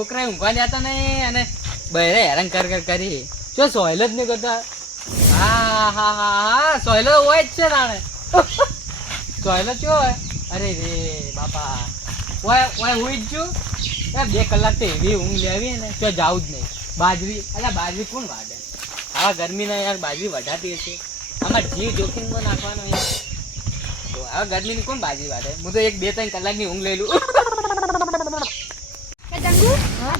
છોકરા ઊંઘવા જતા નહીં અને બહેરે હેરાન કર કર કરી. જો સોયલ જ નહીં કરતા. હા હા હા હા હોય જ છે તાણે સોયલ ચો અરે રે બાપા. ઓય ઓય હુઈ જ એ બે કલાક તો એવી ઊંઘ લેવી ને. તો જાવું જ નહીં. બાજરી, અલા બાજરી કોણ વાઢે આવા ગરમીના યાર બાજરી વઢાતી હશે. આમાં જીવ જોખીમમાં નાખવાનો યાર. તો આવા ગરમીની કોણ બાજરી વાડે? હું તો એક બે ત્રણ કલાકની ઊંઘ લઈ લઉં એ જંગુ હા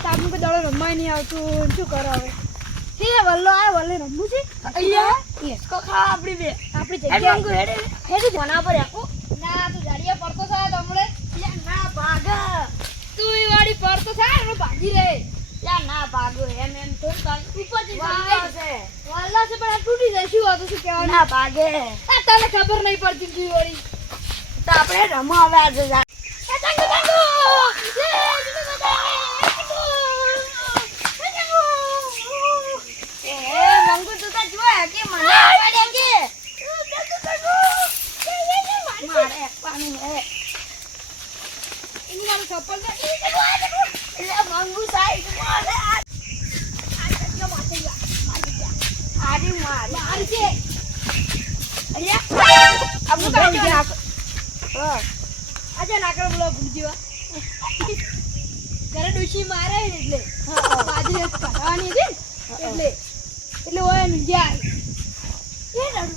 દાડો રમવાય નહીં આવતું શું કરો હવે છે વલ્લો આ વલ્લે રમવું છે? અહીંયા? યસકો ખા આપણી બે. આપણી જગ્યા અંગુ હેડે. હેડે જના પર આકો ના તું જાડિયા પડતો છે તમળે ના ભાગ. તું ઈ વાડી પડતો છે એનો ભાગી રે. યા ના ભાગો એમ એમ તો ઉપરથી વલ્લો છે. વલ્લો છે પણ આ તૂટી જાય શું હતું શું કહેવાનું? ના ભાગે. આ તને ખબર નહીં પડતી તું વળી તો આપણે રમો હવે આજે જા એ જંગુ જંગુ એ જંગુ એ મંગુ તું તો જો કે મને પડે કે મારે એકવાનું હે એની મારું ચપ્પલ તો એટલે મંગુ સાઈડ મારે આ આડી મારી મારી છે અહીંયા અમુક આજો આજે નાકર બોલો ગુંજીવા ઘરે ડોશી મારે એટલે બાજરી કાઢવાની હતી એટલે એટલે ઓય ને જાય. એ રડું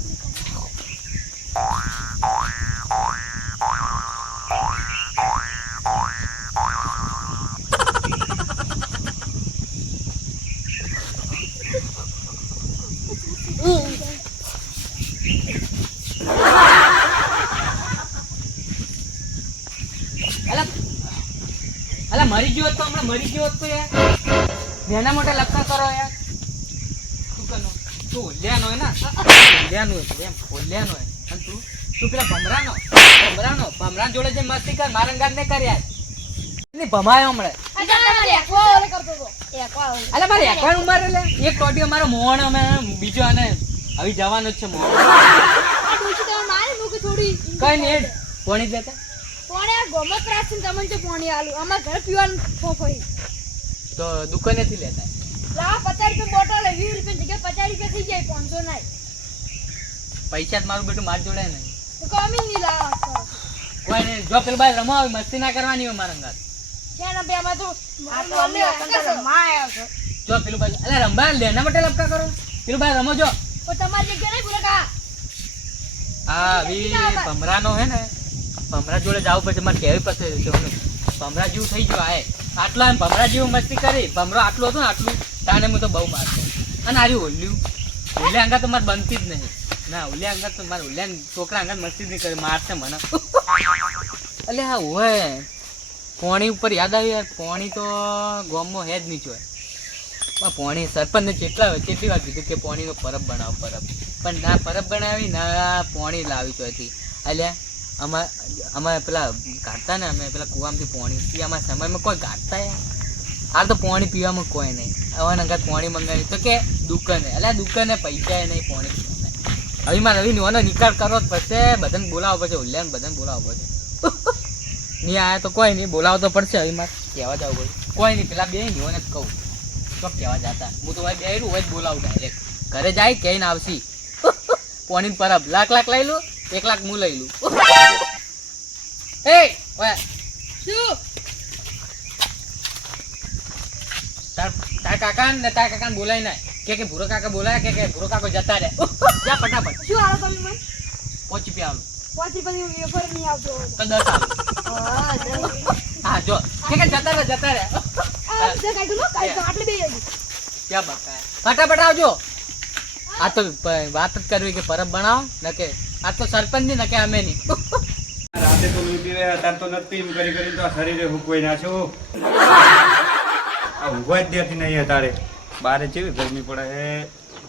અલા અલા મરી ગયો હોત તો હમણાં મરી ગયો હોત તો યાર નાના મોટા લખા કરો યાર તું કનો તું ઓલ્યાનો હે ના ઓલ્યાનો એમ ઓલ્યાનો હે અને તું તું પેલા ભમરાનો ભમરાનો ભમરાન જોડે જે મસ્તી કર મારંગાત ને કર યારની ભમાયો હમણાં. આ તમારે એકવા ઓલે કરતો તો એકવા ઓલે અલા મારે એકવાર ઉંમર એટલે એક ટોટીઓ મારો મોહણ અમે બીજો અને હવે જવાનો જ છે મોહન. કઈ નહીં પોણી જ લેતા. પોણે આ ગોમત તમને જો પોણી આલું. અમાર ઘર પીવાનું ફોફોઈ તો દુકાનેથી લેતા. લા પચાસ રૂપિયા બોટલ વીસ રૂપિયા જગ્યાએ પચાસ રૂપિયા થઈ જાય પાંચસો નાય. પૈસા જ મારું બેટું માર જોડે નહીં. તો કમી નહીં લાવા કરો કોઈ નહીં જો પેલું ભાઈ રમો આવી મસ્તી ના કરવાની હોય મારા અંગાત છે ને બે તો? બોલે જો પેલું ભાઈ અલે રંબા લેના માટે લપકા કરો. પેલું ભાઈ રમો જો. તમારી જગ્યા નહીં ભૂલે કા? હા વી ભમરાનો હે ને ભમરા જોડે જવું પડશે મારે કહેવી પડશે. ભમરા જેવું થઈ ગયું આએ આટલા ભમરા જેવું મસ્તી કરી ભમરો આટલું હતું ને આટલું. તાને હું તો બહુ મારતો. અને આરી ઓલ્યું. ઓલ્યા અંગા તો મારે બનતી જ નહીં. ના, ઓલ્યા અંગા તો મારે, ઓલ્યા છોકરા અંગા મસ્તી જ નહીં કરે, મારશે મને. એટલે હા હોય પોણી ઉપર યાદ આવ્યું યાર, પોણી તો ગામમાં હે જ નહીં પણ પોણી સરપંચને કેટલા કેટલી વાર કીધું કે પોણીનો પરબ બનાવો, પરબ. પણ ના પરબ બનાવી, ના પોણી લાવી ચોથી એટલે અમાર અમારે પેલા કાઢતા ને, અમે પેલા કુવામાંથી પોણી. એ અમારા સમયમાં કોઈ કાઢતા યાર. હાલ તો પોણી પીવામાં કોઈ નહીં. હવે પોણી મંગાવી તો કે દુકાને. એટલે દુકાને પૈસા નહીં પોણી હવે મારે રવિ નો નિકાલ કરવો જ પડશે બધાને બોલાવવો પડશે ઉલ્યાને બધાને બોલાવવો પડશે નહીં આયા તો કોઈ નહીં. બોલાવો તો પડશે હવે મારે કહેવા જવું પડશે કોઈ નહીં. પેલા બે નહીં જ કહું. તો કહેવા જતા. હું તો ભાઈ બે હોય જ બોલાવું ડાયરેક્ટ ઘરે જાય કહીને આવશી. પોણી પરબ. લાખ લાખ લઈ લો. એક લાખ હું લઈ લઉં એ શું તાર તાર કાકા ને તાર કાકાને બોલાય ના કે કે ભૂરો કાકા બોલાય કે કે ભૂરો કાકો જતા રહે. જા ફટાફટ. શું હાલો તમે મને? પહોંચી રૂપિયા આવું પાંચ રૂપિયાની વેફર નહીં આવતો તો. દસ આવું હા હા જો. કે કે જતા રહે જતા રહે. આટલી બે. ક્યાં બકા. ફટાફટ આવજો. આ તો વાત જ કરવી કે પરબ બનાવો ન કે આ તો સરપંચની ન કે અમે ની રાતે તો લૂટી રહ્યા અત્યારે તો નથી એમ કરી કરી તો શરીરે હુકવાઈ નાખ્યો આ ઊંઘવા જ દેતી નહીં તારે. બારે જેવી ગરમી પડે? હે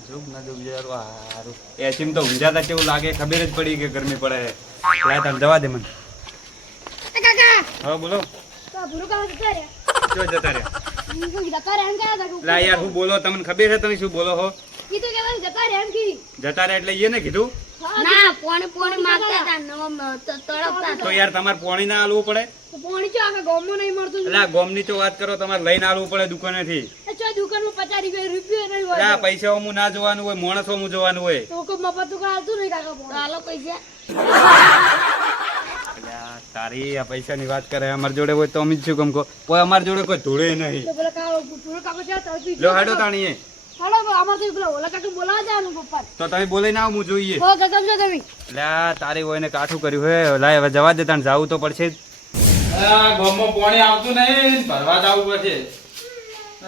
જોગ ના જોગ યાર હારું. એસીમ તો ઊંઝાતા કેવું લાગે? ખબર જ પડી કે ગરમી પડે. હે લાય તાર જવા દે મને. હા બોલો. જતા રહ્યા. રહ્યા. લા યાર હું બોલો તમને ખબર છે તમે શું બોલો હો? જતા રહ્યા એમ કી? જતા રહ્યા એટલે એને કીધું? ના પોણી પોણી માંગતા હતા નવમ ત- તો યાર તમારે પોણી ના આલવું પડે? પોણી ચો આખા ગામમાં નહીં મળતું એટલે આ ગોમની તો વાત કરો તમારે લઈને આલવું પડે દુકાનેથી. એ દુકાનમાં પચાસ રૂપિયા રૂપિયો નહીં એટલે આ પૈસા હું ના જોવાનું હોય માણસો હું જોવાનું હોય. તો કોઈ મફત દુકાન આવતું નહીં કાકા હાલો પૈસા. એટલે આ તારી આ પૈસાની વાત કરે અમાર જોડે હોય તો અમે જ શું ગમકો કોઈ અમાર જોડે કોઈ ધૂળે નહીં. લો હાડો તાણીએ. તો તમે બોલે ના આવો, હું જોઈએ તારી હોય ને કાઠું કર્યું હે. લાય હવે જવા દે જાવું તો પડશે ગામમાં પાણી આવતું નહીં. ભરવા જવું પડશે.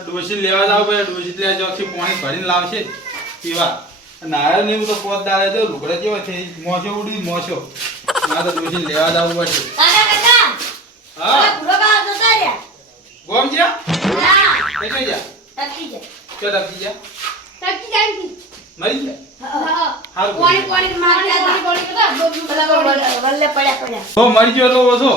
ડોસી લેવા જવું પડે. ડોસી લેવા જવાથી પાણી ભરીને લાવશે. પીવા. નાયો નહીં તો પોત દાડે તો લુગડા જેવો છે મોછો ઉડી મોછો. ના તો ડોસી લેવા જવું પડશે. હા? ગોમ જા ટકી જાય કે દબી જા ટકી જાય ને મરી પોણી પોણી માંગતા હતા પોણી પોણી વલ્લે પડ્યા પડ્યા. હો મરી ગયો એટલો ઓછો.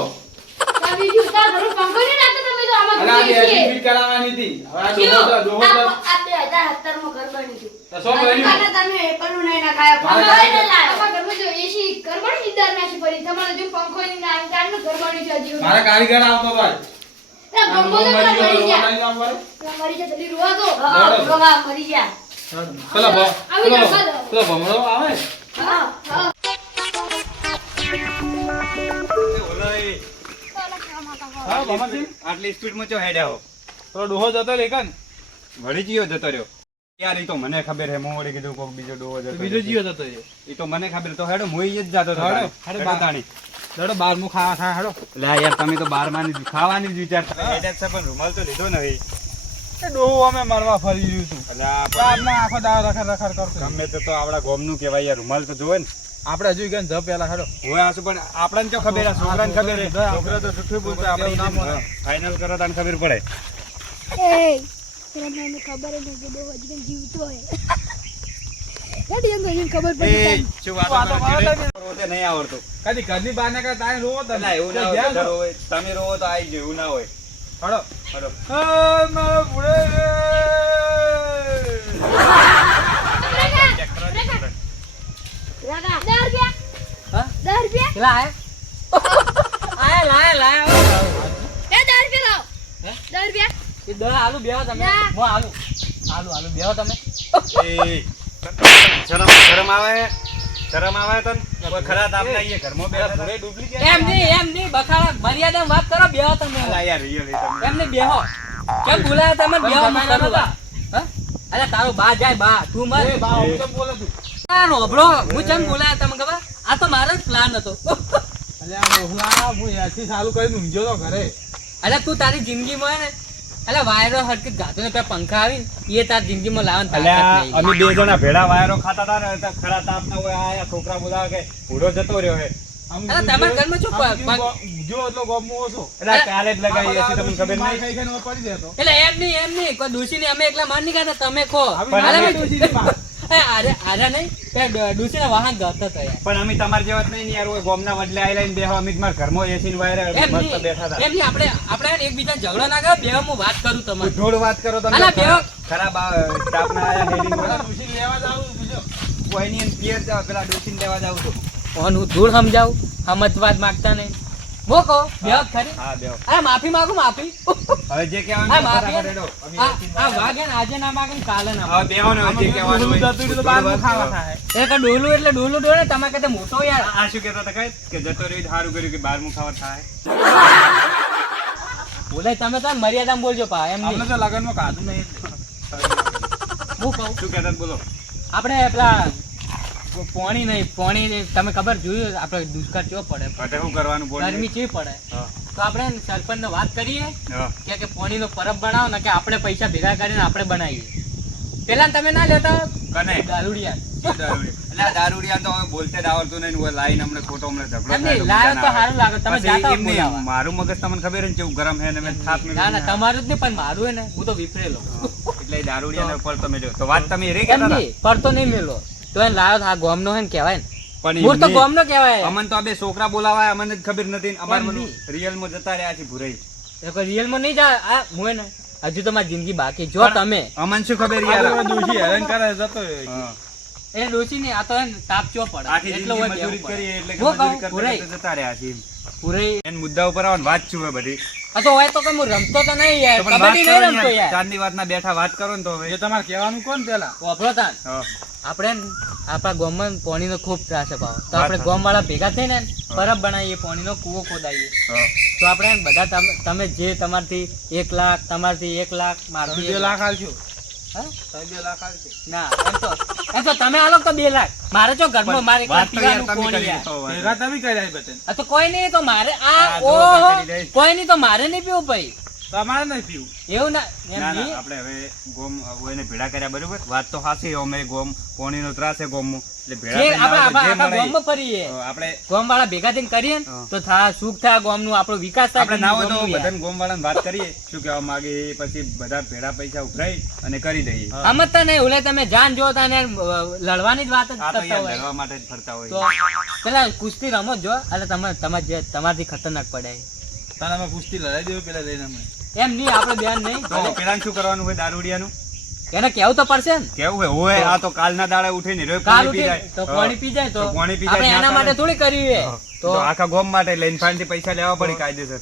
બીજું તાર ઘરનું પંખો નહીં નાખતો તમે તો આમાં ઘૂસી છીએ. એસિડ કરાવવાની હતી. હવે આ જીઓ, ડોહો તો- ડોહો તો- આ- આ બે હજાર સત્તરમાં ઘર બન્યું હતું. તો? આ દુકાને તમે એકલું નહીં નખાયા, પંખો લાવ્યો. તમારા ઘરમાં જો એસી ઘર બની દીદાર નાખી પડી તમારે જો પંખો ની ના તારનું ઘર બન્યું છે હજી મારા કારીગર આવતો હતો આટલી સ્પીડમાં ચો હેડ્યા હો? ડોહો જતો રે કાન વળી ગયો જતો રહ્યો. યાર એ તો મને ખબર હે હું વળી કીધું કોક બીજો ડોહો જતો બીજો રહ્યો. જતો રહ્યો. એ તો મને ખબર તો હેડો હું ઈ જ જતો હતો હેડો. હેડો હેડો બારમું તાણી. બાર મુ ખાવા ખા હેડો. લે યાર તમે તો બાર માની જ- ખાવાની જ વિચારતા હેડ્યા છે પણ રૂમાલ તો લીધો નહીં એ ડોહો અમે મારવા ફરી રહ્યું એટલે આપણે આખો દાવ રખડ રખડ કરતો ગમે તે તો આપણા ગોમનું કહેવાય યાર રૂમાલ તો જોવે ને. આપણે હજુ ગઈ જપ પેલા ખરો હોય આશું પણ આપણને તો ખબર છોકરાને ખબર છોકરો તો જુઠ્ઠું બોલતો આપણે નામ ફાઇનલ કરો તાને ખબર પડે. ખબર નથી, જીવતો હોય. હેડી એમ તો ખબર પડી જાય. શું વાતો વાતો કરો છો? રોતે નહીં આવડતું કદી ઘરની બહાર ના કરતા રોવો તો ના એવું ના હોય તમે રોવો તો આઈ જાય ના હોય હડો હડો આ મારો ભૂડે રે. ચેક કરો, ચેક કરો. રાગા, દસ રૂપિયા? હા? દસ રૂપિયા? કેટલા આયા આયા લાયા લાયા એ દસ રૂપિયા લાવો. હે? દસ રૂપિયા? એ દસ આલુ તમે આલુ આલુ આલુ બેહો તમે એ, શરમ શરમ આવે? શરમ આવે તો ખરા તાપ ના ઘરમાં બેઠા હતા. ડુપ્લિકેટ એમ નહીં એમ નહીં બખાડા મર્યાદા વાત કરો બેહો તમે. અલા યાર રિયલ તમે. એમ નહીં બેહો. કેમ બોલાયા તમે? બેહો જમાઈ હતા હા? અરે તારો બા જાય બા. તું મર. એ બા હું કેમ બોલું છું આ રોબડો હું જેમ બોલાયા તમે ખબર? આ તો મારો જ પ્લાન હતો. અલ્યા ડોહલા હું એસી સારું કરી ઊંઘ્યો તો ઘરે. અલ્યા તું તારી જિંદગીમાં હે ને અલે વાયરો હરકત ગાતો ને પંખા આવી એ તાર જિંદગીમાં લાવન તાકાત નહીં. અમે બે જણા ભેડા વાયરો ખાતા તા ને ખરા તાપ ના હોય આ છોકરા બોલા કે ભૂડો જતો રહ્યો હે. આમ અરે તમારા ઘરમાં શું આમ પગ- ગો- ઊંઘ્યો એટલો એટલે કાલે જ લગાવી હશે તમને ખબર નહીં. ખાઈ ખાઈને હું પડી જતો. એટલે એમ નહીં એમ નહીં. કોઈ દોષી અમે એકલા માર નહીં ખાતા તમે ખો. અરે નહીં. ડોસી ના વાહન ગતો તો પણ અમે તમારા જેવા નહીં યાર ઓય ગોમના વડલે આઈ લઈને બેહો અમે જ ઘરમાં એસી ને વાયરે મસ્ત બેઠા હતા. એમ નહીં આપણે આપણે એકબીજા ઝઘડો ના કરો બે હું વાત કરું તમારે. ઉઠોડ વાત કરો તમે અલા, બેહો. ખરાબ સ્ટાફ ના આયા હેડિંગ પેલા વાળા. લેવા જાવું બીજો કોઈની એમ પિયર જાવ પેલા ડોસીને લેવા જાવ છું. કોણ હું ધૂળ સમજાવું સમજવાદ માંગતા નહીં. મો કહો ખરી હા બેહો. અરે માફી માંગુ માફી. હવે જે આ કહેવાનું માફી. ફટાફટ આ એસી વાગે ને આજે ના માગે ને કાલે ના હા બેહો ને જે કહેવાનું હોય. જતું તો બાર ખાવા થાય એક ડોલું એટલે ડોલું ડોલે તમારે કહેતા મોટો યાર. આ શું કહેતા હતા કઈ? કે જતો રહ્યો ધારું સારું કર્યું કે બાર ખાવા થાય. બોલે તમે તો મર્યાદામાં બોલજો પા એમ અમને તો લગનમાં કાધું નહીં. હું કહું. શું કહેતા બોલો. આપણે પેલા પોણી નહીં પોણી તમે ખબર જોયું આપણે દુષ્કાળ ચો પડે? શું કરવાનું ગરમી ચી પડે? તો આપણે સરપંચ વાત કરીએ કે કે કે પોણીનો પરબ બનાવો ને કે આપણે પૈસા ભેગા કરીને આપણે બનાવીએ. પેલા તમે ના લેતા કને? દારૂડિયા. એટલે દારૂડિયા તો બોલતે જ આવડતું નહીં ને ઓય લાઈને ખોટો અમને ઝઘડો લાયો તો સારું લાગે. તમે જાતા. મારું મગજ તમને ખબર છે ને કેવું ગરમ હે ને મેં થાપ ના ના તમારું જ નહીં પણ મારું હે ને. હું તો વિફરેલો એટલે દારૂડિયાને ઉપર તમે જો તો વાત તમે રે હતા પડતો નહીં મેલો. તો એને લાયો આ ગોમનો હે ને કહેવાય ને. પણ મૂળ તો ગોમનો કહેવાય. અમન તો આ બે છોકરા બોલાવાય અમને જ ખબર નથી ને. અમાર બધું નહીં. જતા રહ્યા છે ભુરાઈ. એ કોઈ રિયલમાં નહીં જા આ હું ને હજુ તો મારી જિંદગી બાકી. જો તમે. અમન શું ખબર યાર? દોષી હેરાન કરે જતો એ ડોશી ને આ તો હે તાપ ચો પડે. આખી એટલો જિંદગી મજૂરી કરી એટલે મજૂરી કરતા જતા રહ્યા છે પૂરે એન મુદ્દા ઉપર આવવાની વાત છું બધી. તો હોય તો કે હું રમતો તો નહીં યાર. વાત કબડ્ડી નહીં રમતો યાર. યાર. ચાંદની વાતના બેઠા વાત કરો ને તો હવે. તમારે કહેવાનું કોણ પેલા વાપરો તાન. આપણે ને આપણા ગામમાં પાણીનો ખૂબ ત્રાસ છે ભાવ તો આપણે સાચી. ગામવાળા ભેગા થઈને ને પરબ બનાવીએ પાણીનો કૂવો ખોદાઈએ. તો આપણે બધા તમે તમે જે તમારથી એક લાખ તમારથી એક લાખ મારથી બે લાખ હાલજો ના એમ તો તમે આલો તો બે લાખ. મારે જો ઘરમાં મારે તો કોઈ નહીં તો મારે આ ઓહો. કોઈ નહીં તો મારે નહીં પીવું ભાઈ. તમારે નહીં પીવું. એવું ના આપણે હવે ગોમ એને ભેડા કર્યા બરોબર? વાત તો સાચી અમે ગોમ પોણીનો ત્રાસ છે ગોમમાં. એટલે ભેળા જે થઈને આપણે આવે તો આપણા જે આખા મળે ગામમાં ફરીએ. આપણે ગામવાળા ભેગા થઈને કરીએ તો થા સુખ થાય ગામનું આપણો વિકાસ થાય આપણે ના હોય તો બધાને ગોમવાળાને વાત કરીએ શું કહેવા માંગે પછી બધા ભેળા પૈસા ઉભરાઈ અને કરી દઈએ. સમજતા નહીં ઓલે તમે જાન જો તા ને લડવાની જ વાત જ કરતા હોય. લડવા માટે જ ફરતા હોય. પેલા કુસ્તી રમો જો એટલે તમે તમારે જે તમારથી ખતરનાક પડે તને કુસ્તી લડાઈ દેવું પેલા લઈને અમે. એમ નહીં આપણે બેન નહીં. તો પેલાને શું કરવાનું હોય દારૂડિયાનું? એને કેવું તો પડશે ને? કેવું હોય? હોય આ તો કાલના દાડે ઉઠીને રોય કાલ પી જાય. તો પાણી પી જાય તો પાણી પી જાય આપણે એના માટે થોડી કરવી હા. તો આખા ગોમ માટે લઈને ફાંડથી પૈસા લેવા પડે કાયદેસર.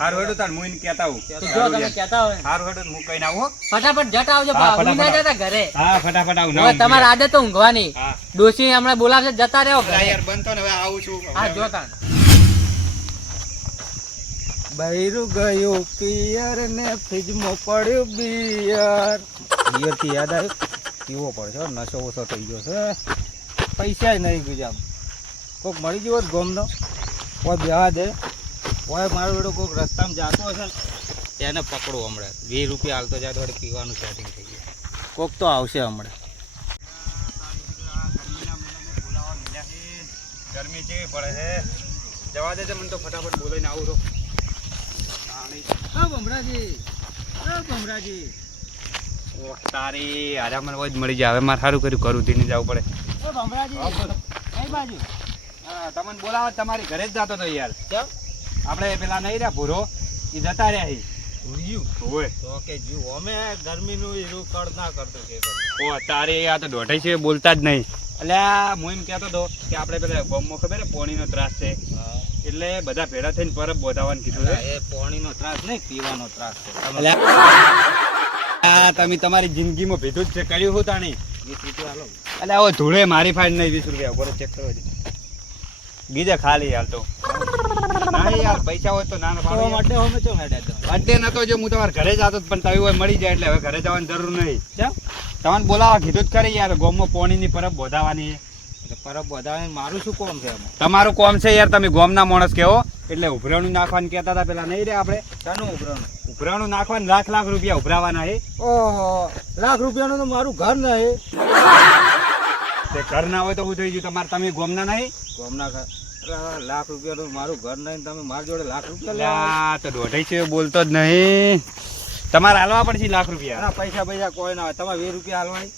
હારું હેડું તાર હું એને કહેતા હું તો જો તમે કહેતા હોય હાર હેડું હું કહીને આવું ફટાફટ જટ આવજો હા, ના જતા ઘરે. હા ફટાફટ આવું ના તમારે આદત તો ઊંઘવાની. ડોસી હમણાં બોલાવશે જતા રહ્યો યાર બનતો ને હવે આવું છું. હા જો તાણ બૈરું ગયું પિયર ને ફ્રીજમાં પડ્યું બિયર. બિયરથી યાદ આવ્યું? પીવો પડશે નશો ઓછો થઈ ગયો છે. પૈસા નહીં ગુજામ કોઈક મળી ગયો ગોમનો. કોઈ બેવા દે કોઈ મારો બેડો કોઈક રસ્તામાં જાતો હશે ને એને પકડો હમણાં. વીસ રૂપિયા હાલતો જાય તો પીવાનું સેટિંગ થઈ ગયું કોક તો આવશે હમણાં. ગરમી કેવી પડે છે? જવા દેજે, મને તો ફટાફટ બોલાઈને આવું તો હા ભમરાજી. હા ભમરાજી. ઓહ, તારી હારા મને રોજ મળી જાય. હવે મારે સારું કર્યું કરું તેને જવું પડે. ઓ ભમરાજી. કઈ બાજુ? હા તમને બોલાવો તમારી ઘરે જ જાતો તો યાર. કેમ? આપણે પેલા નહીં રહ્યા ભૂરો. એ જતા રહ્યા હી. બોલતા જ નહીં. એટલે હું એમ કહેતો હતો કે આપણે પેલા બોમ્બો ખબર પોણીનો ત્રાસ છે? એટલે બધા ભેડા થઈને પરબ બોધાવાનું કીધું છે. એ પાણીનો ત્રાસ નહીં પીવાનો ત્રાસ છે. આ તમે તમારી જિંદગીમાં ભીધું જ છે કર્યું હું તાણી વીસ રૂપિયા હાલો એટલે આવો ધૂળે મારી ફાઈન નહીં વીસ રૂપિયા ઉપર ચેક કરવા દે. ગીજે ખાલી હાલ તો. ના યાર પૈસા હોય તો ના પાડો માટે અમે હેડ્યા તો? નતો જો હું તમારા ઘરે જાતો પણ તમે હોય મળી જાય એટલે હવે ઘરે જવાની જરૂર નહીં. તમને બોલાવા કીધું જ ખરી યાર ગોમમાં પોણીની પરબ બોધાવાની પરબ બધાને મારું શું કોમ છે તમારું કોમ છે યાર તમે ગોમના માણસ કેવો? એટલે ઉભરાણું નાખવાનું કહેતા હતા પેલા નહીં રે આપણે? શાનું ઉભરાણું? ઉભરાણું નાખવાનું લાખ લાખ રૂપિયા ઉભરાવાના હે. ઓહો લાખ રૂપિયાનું તો મારું ઘર નહીં તે ઘર ના હોય તો હું થઈ ગયું? તમારે તમે ગોમના નહીં? ગોમના ઘર. લાખ રૂપિયાનું મારું ઘર નહીં તમે મારી જોડે લાખ રૂપિયા તો દોઢાઈ છે બોલતો જ નહીં. તમારે હાલવા પડશે લાખ રૂપિયા. ના પૈસા પૈસા કોઈ ના હોય. તમારે વીસ રૂપિયા હાલવાની?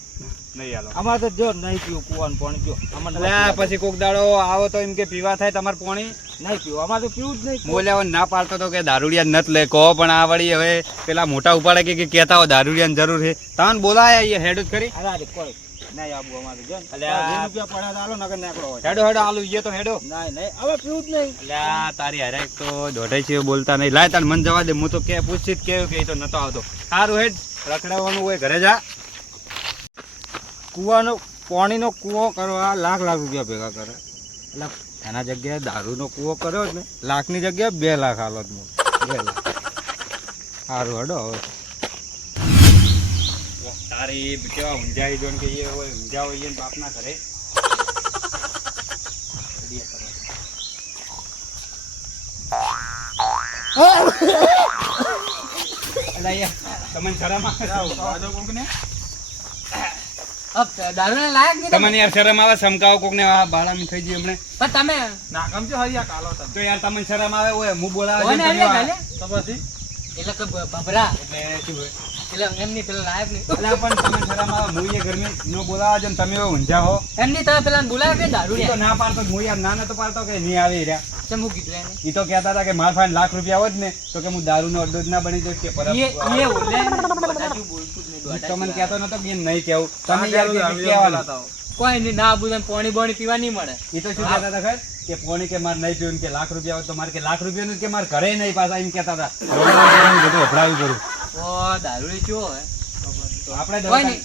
નહીં હાલો. અમારે તો જો નહીં પીવું કુવાનું પાણી જો. અમારે એટલે પછી કોક દાડો આવો તો એમ કે પીવા થાય તમારે પોણી? નહીં પીવું અમારે તો પીવું જ નહીં. બોલ્યા ના પાડતો તો કે દારૂડિયા નત લે કહો પણ આ વળી હવે પેલા મોટા ઉપાડે કે કે કહેતા હો દારૂડિયાની જરૂર છે. તમને બોલાયા અહીંયા હેડ જ કરી અરે કોઈ નહીં આબુ અમારે જો. ને. અલ્યા. વીસ રૂપિયા પડ્યા તો હાલો નગર નેકળો હોય. હેડો હેડો આલુ ઈએ તો હેડો. નહીં નહીં હવે પીવું જ નહીં. અલ્યા તારી હારે એક તો દોઢાઈ છે બોલતા નહીં. લાય તાર મન જવા દે હું તો કે પૂછી જ કેવું કે તો નતો આવતો. સારું હેડ. રખડાવવાનું હોય ઘરે જા. કૂવાનો પાણીનો કૂવો કરવા લાખ લાખ રૂપિયા ભેગા કરે. એટલે એના જગ્યાએ દારૂનો કૂવો કર્યો જ ને લાખની જગ્યાએ બે લાખ હાલો જ બે લાખ. સારું હડો હવે. તારી કેવા ઊંઝાઈ જોન કે એ હોય ઊંઝા હોય બાપના ઘરે. અલા યાર, તમને શરમ આવે કોકને અબ દારૂને લાયક નહીં તમે. તમને યાર શરમ આવે સમકાવો કોકને આ બાળામાં થઈ ગયું હમણે પણ તમે નાગમ છે હરિયા કાલો તો યાર તમને શરમ આવે હોય હું બોલાવે ને તમે? આવ્યા આ- કાલે? તો પછી? એટલે કે બ- એટલે એટલે એમની પેલા લાયક નહીં. અલા પણ તમને શરમ આવે હું એ ઘરમાં નો બોલાવા છે તમે ઊંઝા હો. એમની તમે પેલા બોલાવે કે દારૂ તો ના પાડતો હું યાર ના તો પાડતો કે નહીં આવી રહ્યા. હું કીધું એને? ઈ તો કહેતા હતા કે માર પાસે લાખ રૂપિયા હોત ને તો કે હું દારૂનો અડ્ડો જ ના બની જઈશ કે એ ઓલે બોલતું જ નહીં ઈ દોઢા તો મને જેવા. કહેતો નતો કે નહીં કેવું તમે યાર કહેવાના. કોઈ નહીં ના આબુ તને પાણી બોણી પીવા નહીં મળે. એ તો શું કહેતા હતા ખબર? કે પોણી કે મારે નહીં પીવું કે લાખ રૂપિયા હોય તો મારે કે લાખ રૂપિયાનું કે મારે ઘરે નહીં પાછા એમ કહેતા હતા. બધું વફડાવી પડ્યું ઓ દારૂડી ચો હે આપણે કોઈ નહીં.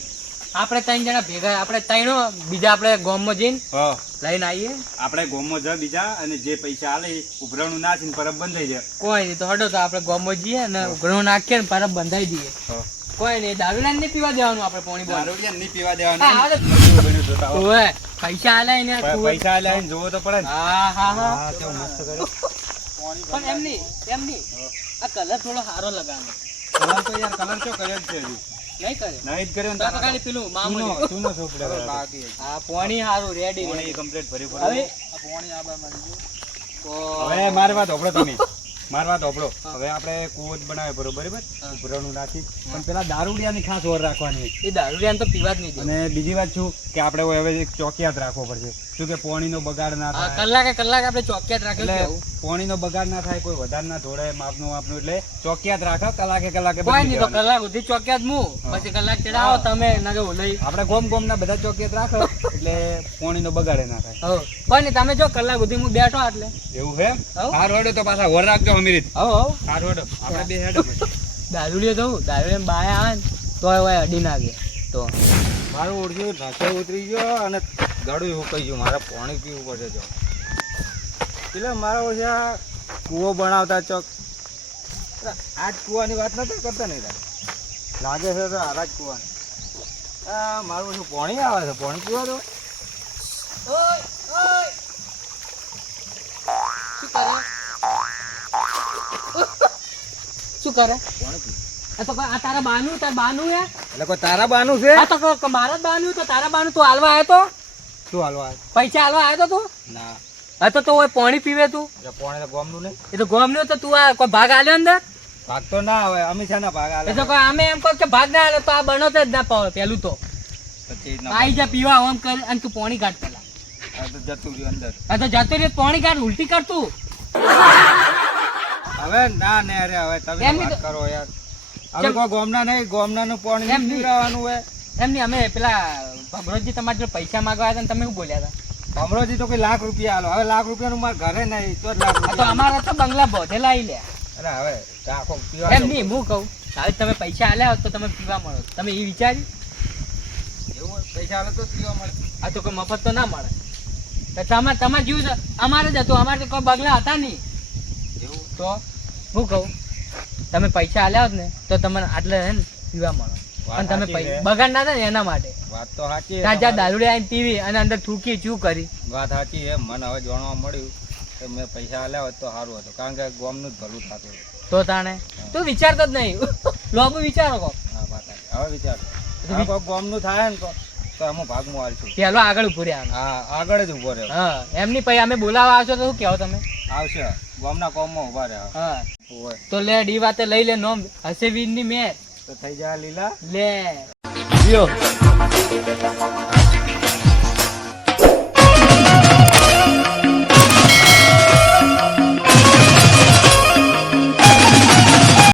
આપણે ત્રણ જણા ભેગા આપણે ત્રણો બીજા આપણે ગોમમાં જઈને હા. લઈને આવીએ. આપણે ગોમમાં જ બીજા અને જે પૈસા આલે ઉભરાણું ના નાખીને પરબ બંધાઈ જાય. કોઈ નહીં તો હડો તો આપણે ગોમમાં જઈએ અને ઉઘરાણું નાખીએ ને પરબ બંધાઈ દઈએ હા. કોઈ નહીં દારૂડા નહીં પીવા દેવાનું આપણે પોણી દારૂડિયા નહીં પીવા દેવાનું. ઓવે પૈસા આલે ને પૈસા આલ્યા ને જોવો તો પડે ને. હા હા હા. હા કેવું મસ્ત કરે પણ એમ નહીં એમ નહીં. આ કલર થોડો સારો લગાવો કલર તો યાર કલર તો કર્યો જ છે હજુ. નહીં કરે નહીં જ કર્યો ને તારા ખાલી પેલું મામૂલી ચૂનો ચોપડે બાકી હા પોણી સારું રેડી પોણી કમ્પ્લીટ ભરી હવે ભરી ઓ, હવે મારી વાત હોભળો તમે. મારી વાત હવે આપણે કૂવો જ બનાવે બરોબર. નાખી. પણ પેલા દારૂડિયાની ખાસ ઓર રાખવાની. એ દારૂડિયાને તો પીવા જ નહીં અને બીજી વાત શું? કે આપણે હવે એક ચોકિયાત રાખવો પડશે. શું કે પોણીનો બગાડ ના થાય? કલાકે કલાક આપણે ચોકિયાત રાખેલું પોણીનો બગાડ ના થાય કોઈ વધારે ના ધોળે માપનું માપનું એટલે ચોકિયાત રાખો કલાકે કલાકે કોઈ નહીં તો કલાક સુધી ચોકિયાત મુ પછી કલાક ચડાવો તમે ના કે લઈ આપણે ગોમ ગોમ ના બધા ચોકિયાત રાખો એટલે પોણીનો બગાડે ના થાય. હો કોઈ તમે જો કલાક સુધી હું બેઠો એટલે. એવું છે હાર હોડો તો પાછા ઓર રાખજો. અમીરિત આવો આવો. સારું હેડો. આપણે બે હેડો. દારૂડિયો જવું દારૂડિયા બાય આવે ને તો હવે અડી નાખે. તો. મારું ઓળખ્યું નશો ઉતરી ગયો અને ગાડું એવું કહી ગયું મારે પાણી પીવું પડશે જો. એટલે મારા ઓછા કૂવો બનાવતા ચોક. આ જ કૂવાની વાત નતા કરતા નહીં. લાગે છે તો આરા જ કૂવાની. આ મારું ઓછું પાણી આવે છે પાણી પીવા દો. શું કરે? શું કરે? તો આ તારા બાનું તારા બાનું હે? એટલે કોઈ તારા બાનું છે? આ તો મારા બાનું તો તારા બાનું તું હાલવા આવ્યો તો? શું હાલવા પૈસા હાલવા આવ્યો તો તું? ના. હા તો તો હોય પાણી પીવે તું. પાણી તો ગોમનું નહીં? એ તો ગોમનું તો તું આ કોઈ ભાગ આલ્યો અંદર? ભાગ તો ના આવે અમે છે ભાગ એ આલે તો કોઈ અમે એમ કહો કે ભાગ ના આલે તો આ બનો તો જ ના પાવે પેલું તો. પછી આઈ જા પીવા આમ કર અને તું પાણી કાઢ પેલા. આ તો જતું રહ્યું અંદર. આ તો જતું રહ્યો પાણી કાઢ ઉલટી કર તું. હવે ના ને અરે હવે તમે વાત કરો યાર. હવે કોઈ ગોમના નહીં ગોમના નું પાણી એમ નહીં. નહીં. હોય. એમ નહીં અમે પેલા ભમરોજી તમારા જોડે પૈસા માંગવા હતા તમે શું બોલ્યા હતા? ભમરોજી તો કોઈ લાખ રૂપિયા આલો. હવે લાખ રૂપિયાનું મારે ઘરે નહીં તો લાખ તો અમારા તો બંગલા બોધેલા આઈ લે અરે હવે રાખો પીવા એમ નહીં હું કહું હવે તમે પૈસા આલ્યા હોત તો તમે પીવા મળો તમે એ વિચાર્યું? એવું પૈસા આલે તો પીવા મળે. આ તો કોઈ મફત તો ના મળે. તમારે તમારે જીવ અમારે જ હતું અમારે તો કોઈ બગલા હતા નહીં. તો હું કહું તમે પૈસા આલ્યા હોત ને તો તમને આટલે હે ને પીવા મળો. અને તમે. બગાડ ના થાય ને એના માટે. વાત તો સાચી તાજા દારૂડી આવીને પીવી અને અંદર થૂકી ચૂ કરી? વાત સાચી છે. મને હવે જાણવા મળ્યું કે મેં પૈસા આલ્યા હોત તો સારું હતું. કારણ કે ગોમનું જ ભલું થતું તો તાણે? તું વિચારતો જ નહીં. લોબુ વિચારો કો હા વાત હવે વિચાર. ગોમનું થાય ને તો અમુક ભાગમાં હાલશું પેલો આગળ ઉભું રહ્યા હા આગળ જ ઊભો રહ્યો હા એમની પછી અમે બોલાવા આવશો તો શું કહેવો તમે? આવશે. ગામના કોમમાં ઊભા રહ્યા. હા. તો લે ડી વાતે લઈ લે નોમ. હશે વીરની મેચ તો થઈ જા લીલા. લે. લ્યો.